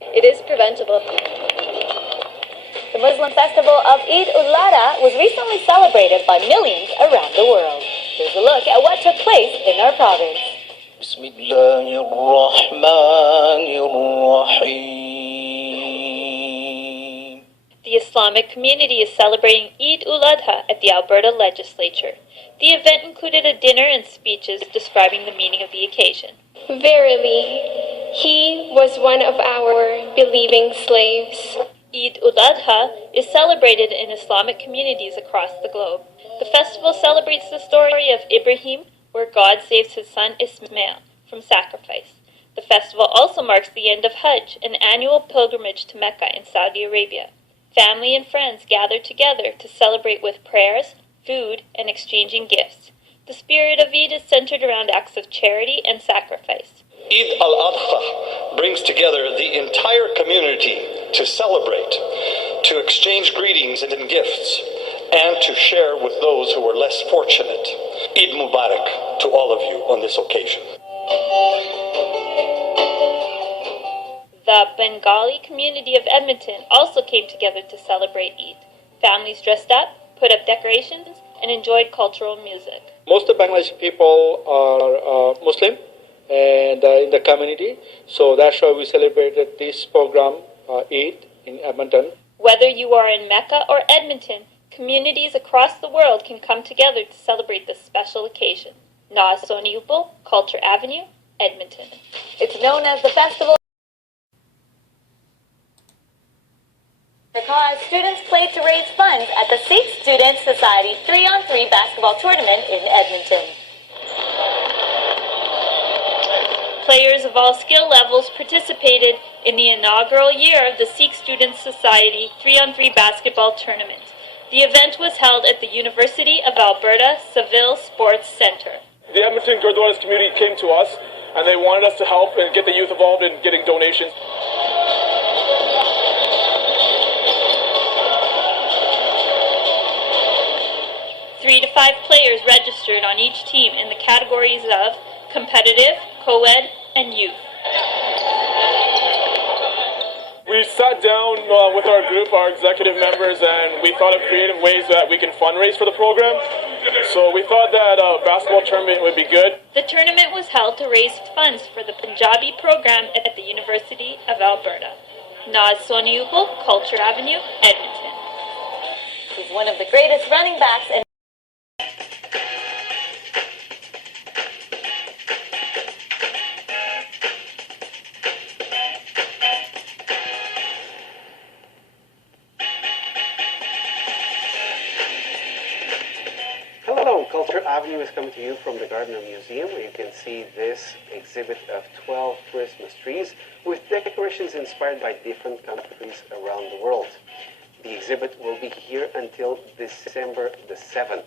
It is preventable. The Muslim festival of Eid ul-Adha was recently celebrated by millions around the world. Here's a look at what took place in our province. The Islamic community is celebrating Eid ul-Adha at the Alberta Legislature. The event included a dinner and speeches describing the meaning of the occasion. Verily, he was one of our believing slaves. Eid ul-Adha is celebrated in Islamic communities across the globe. The festival celebrates the story of Ibrahim, where God saves his son Ismail from sacrifice. The festival also marks the end of Hajj, an annual pilgrimage to Mecca in Saudi Arabia. Family and friends gather together to celebrate with prayers, food, and exchanging gifts. The spirit of Eid is centered around acts of charity and sacrifice. Eid al-Adha brings together the entire community to celebrate, to exchange greetings and gifts, and to share with those who are less fortunate. Eid Mubarak to all of you on this occasion. The Bengali community of Edmonton also came together to celebrate Eid. Families dressed up, put up decorations, and enjoyed cultural music. Most of Bangladeshi people are Muslim and in the community, so that's why we celebrated this program, Eid, in Edmonton. Whether you are in Mecca or Edmonton, communities across the world can come together to celebrate this special occasion. Naz Sohni Uppal, Culture Avenue, Edmonton. It's known as the Festival because students played to raise funds at the Sikh Student Society 3-on-3 basketball tournament in Edmonton. Players of all skill levels participated in the inaugural year of the Sikh Student Society 3-on-3 basketball tournament. The event was held at the University of Alberta Seville Sports Centre. The Edmonton Gurdwaras community came to us and they wanted us to help and get the youth involved in getting donations. 3 to 5 players registered on each team in the categories of competitive, co-ed, and youth. We sat down with our group, our executive members, and we thought of creative ways that we can fundraise for the program. So we thought that a basketball tournament would be good. The tournament was held to raise funds for the Punjabi program at the University of Alberta. Naz Sohni Uppal, Culture Avenue, Edmonton. He's one of the greatest running backs in Hello, Culture Avenue is coming to you from the Gardner Museum, where you can see this exhibit of 12 Christmas trees with decorations inspired by different countries around the world. The exhibit will be here until December the 7th.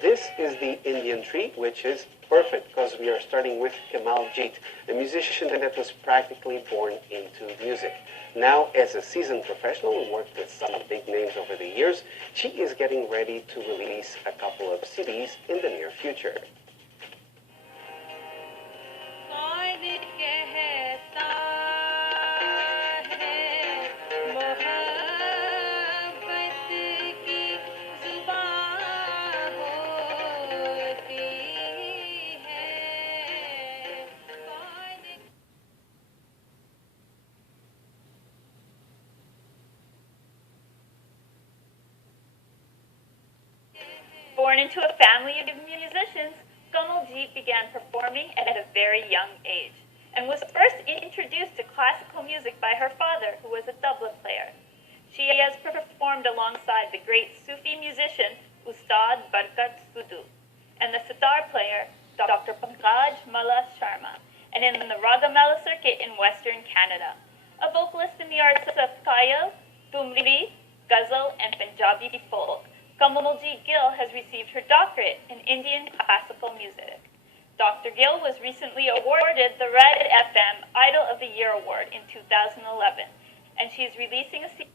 This is the Indian tree, which is perfect because we are starting with Kamal Jeet, a musician that was practically born into music. Now, as a seasoned professional who worked with some big names over the years, she is getting ready to release a couple of CDs in the near future. Born into a family of musicians, Kamaljeet began performing at a very young age and was first introduced to classical music by her father, who was a tabla player. She has performed alongside the great Sufi musician Ustad Barkat Sudu and the sitar player Dr. Pankaj Mala Sharma, and in the Ragamala circuit in Western Canada. A vocalist in the arts of Khayal, Tumri, Ghazal, and Punjabi folk, Kamaljeet Gill has received her doctorate in Indian classical music. Dr. Gill was recently awarded the Red FM Idol of the Year Award in 2011, and she is releasing a CD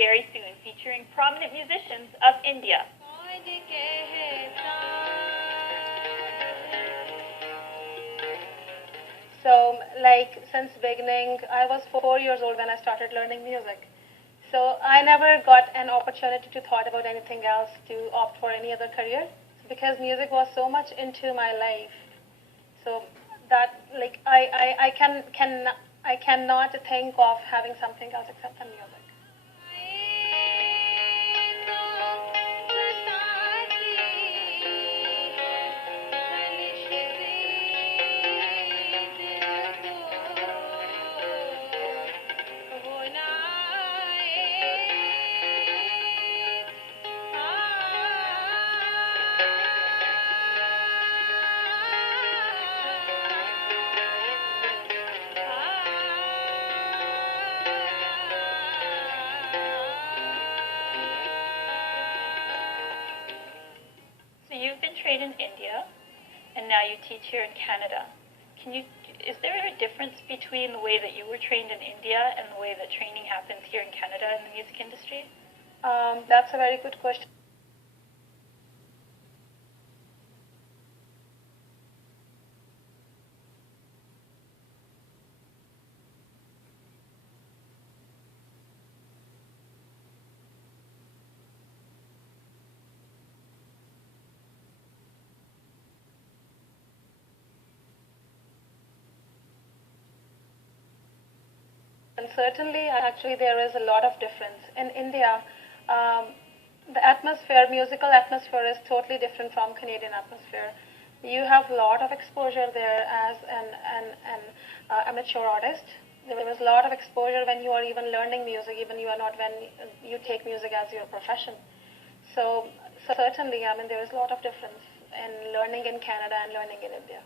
very soon featuring prominent musicians of India. So, like, since beginning, I was 4 years old when I started learning music. So I never got an opportunity to thought about anything else, to opt for any other career, because music was so much into my life. So that, like, I cannot think of having something else except the music. So you've been trained in India, and now you teach here in Canada. Is there a difference between the way that you were trained in India and the way that training happens here in Canada in the music industry? That's a very good question. And certainly, actually, there is a lot of difference. In India, the atmosphere, musical atmosphere is totally different from Canadian atmosphere. You have a lot of exposure there as an amateur artist. There was a lot of exposure when you are even learning music, even you are not when you take music as your profession. So certainly, I mean, there is a lot of difference in learning in Canada and learning in India.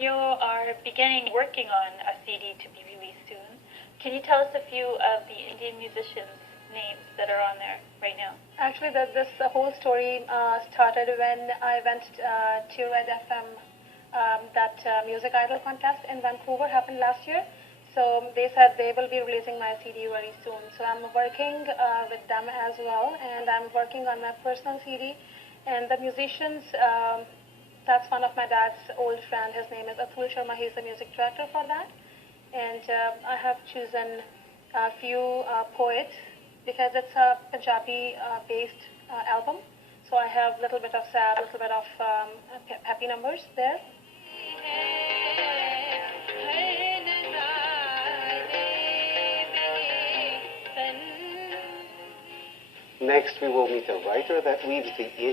You are beginning working on a CD to be released soon. Can you tell us a few of the Indian musicians' names that are on there right now? Actually, this whole story started when I went to Red FM, that Music Idol contest in Vancouver happened last year. So they said they will be releasing my CD very soon. So I'm working with them as well, and I'm working on my personal CD. And the musicians, that's one of my dad's old friend. His name is Atul Sharma. He's the music director for that. And I have chosen a few poets because it's a Punjabi-based album. So I have a little bit of sad, a little bit of happy numbers there. Next, we will meet a writer that leads the issue.